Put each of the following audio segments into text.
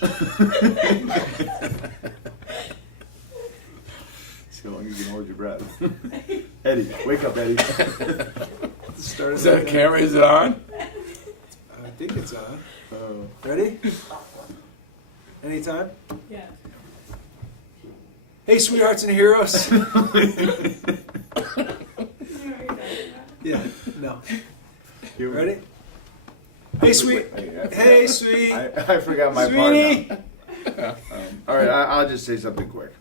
See how long you can hold your breath. Eddie, wake up, Eddie. Is that a camera? Is it on? I think it's on. Ready? Anytime? Yeah. Hey, sweethearts and heroes. Yeah, no. Ready? Hey, sweet. Hey, sweet. I forgot my Sweetie. part now. All right, I'll just say something quick.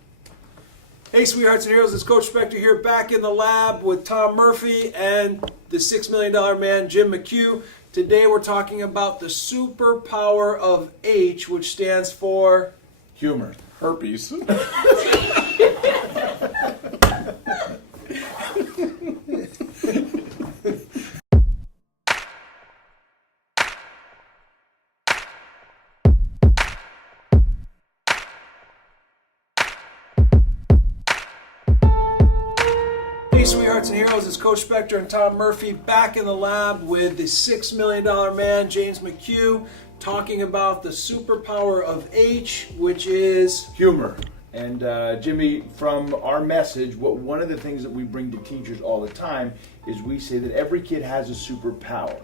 Hey, sweethearts and heroes. It's Coach Spector here, back in the lab with Tom Murphy and the $6 million man, Jim McHugh. Today we're talking about the superpower of H, which stands for Humor. Herpes. Hey, sweethearts and heroes. It's Coach Spector and Tom Murphy back in the lab with the $6 million man, James McHugh, talking about the superpower of H, which is Humor. And Jimmy, from our message, one of the things that we bring to teachers all the time is we say that every kid has a superpower.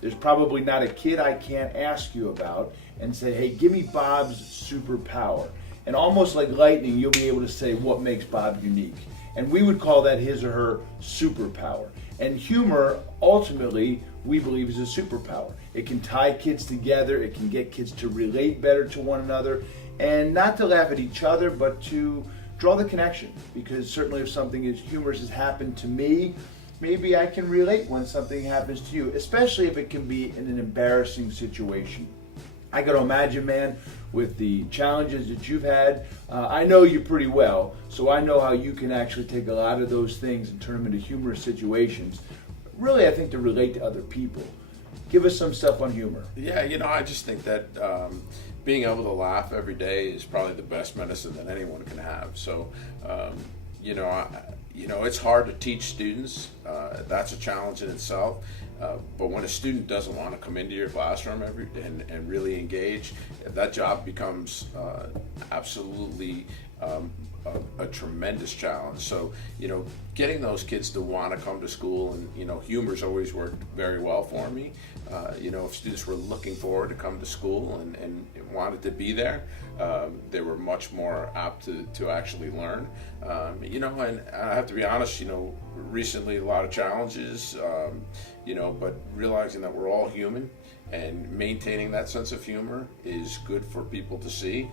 There's probably not a kid I can't ask you about and say, hey, give me Bob's superpower. And almost like lightning, you'll be able to say what makes Bob unique. And we would call that his or her superpower. And humor, ultimately, we believe is a superpower. It can tie kids together. It can get kids to relate better to one another. And not to laugh at each other, but to draw the connection. Because certainly if something is humorous has happened to me, maybe I can relate when something happens to you, especially if it can be in an embarrassing situation. I got to imagine, man, with the challenges that you've had, I know you pretty well, so I know how you can actually take a lot of those things and turn them into humorous situations. Really, I think to relate to other people. Give us some stuff on humor. Yeah, I just think that being able to laugh every day is probably the best medicine that anyone can have. So, it's hard to teach students. That's a challenge in itself. But when a student doesn't want to come into your classroom and really engage, that job becomes absolutely a tremendous challenge. So, getting those kids to want to come to school, and, humor's always worked very well for me. If students were looking forward to come to school and wanted to be there, they were much more apt to actually learn. And I have to be honest, recently a lot of challenges, but realizing that we're all human and maintaining that sense of humor is good for people to see.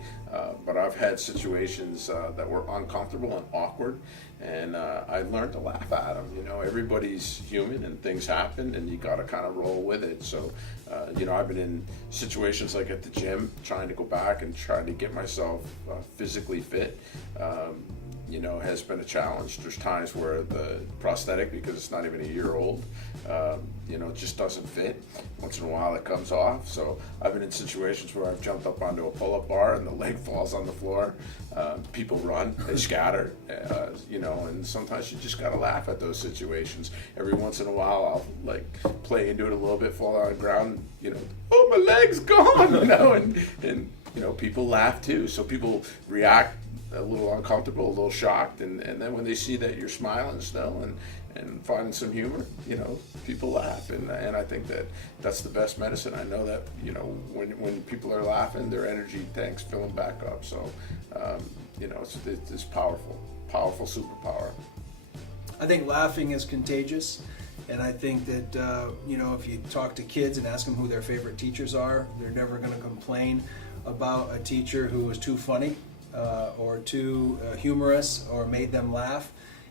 But I've had situations that were uncomfortable and awkward, and I learned to laugh at them. Everybody's human and things happen, and you got to kind of roll with it. So, I've been in situations like at the gym, trying to go back and trying to get myself physically fit. Has been a challenge. There's times where the prosthetic, because it's not even a year old, it just doesn't fit. Once in a while it comes off. So I've been in situations where I've jumped up onto a pull-up bar and the leg falls on the floor. People run, they scatter, and sometimes you just gotta laugh at those situations. Every once in a while I'll play into it a little bit, fall on the ground, oh, my leg's gone, and people laugh too. So people react a little uncomfortable, a little shocked, and then when they see that you're smiling still and finding some humor, people laugh, and I think that's the best medicine. I know that when people are laughing, their energy tanks filling back up. So it's powerful superpower. I think laughing is contagious, and I think that if you talk to kids and ask them who their favorite teachers are, they're never going to complain about a teacher who was too funny or too humorous or made them laugh.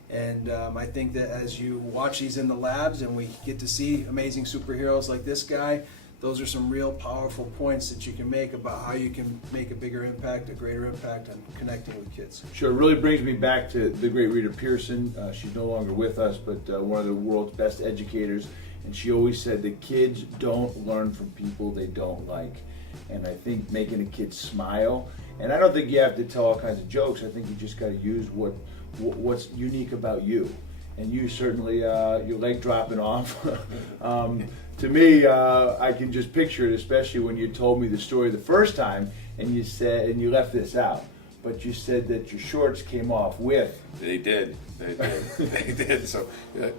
And I think that as you watch these in the labs and we get to see amazing superheroes like this guy, those are some real powerful points that you can make about how you can make a bigger impact, a greater impact on connecting with kids. Sure, it really brings me back to the great Rita Pierson. She's no longer with us, but one of the world's best educators. And she always said that kids don't learn from people they don't like. And I think making a kid smile, and I don't think you have to tell all kinds of jokes. I think you just got to use what's unique about you. and you certainly your leg dropping off. To me, I can just picture it, especially when you told me the story the first time, and you said, and you left this out, but you said that your shorts came off with. They did. They did. So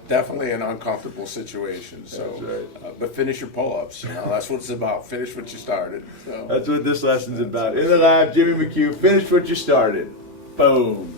definitely an uncomfortable situation. So, That's right. but finish your pull-ups. That's what it's about. Finish what you started. So. That's what this lesson's about. In the lab, Jimmy McHugh, finish what you started. Boom.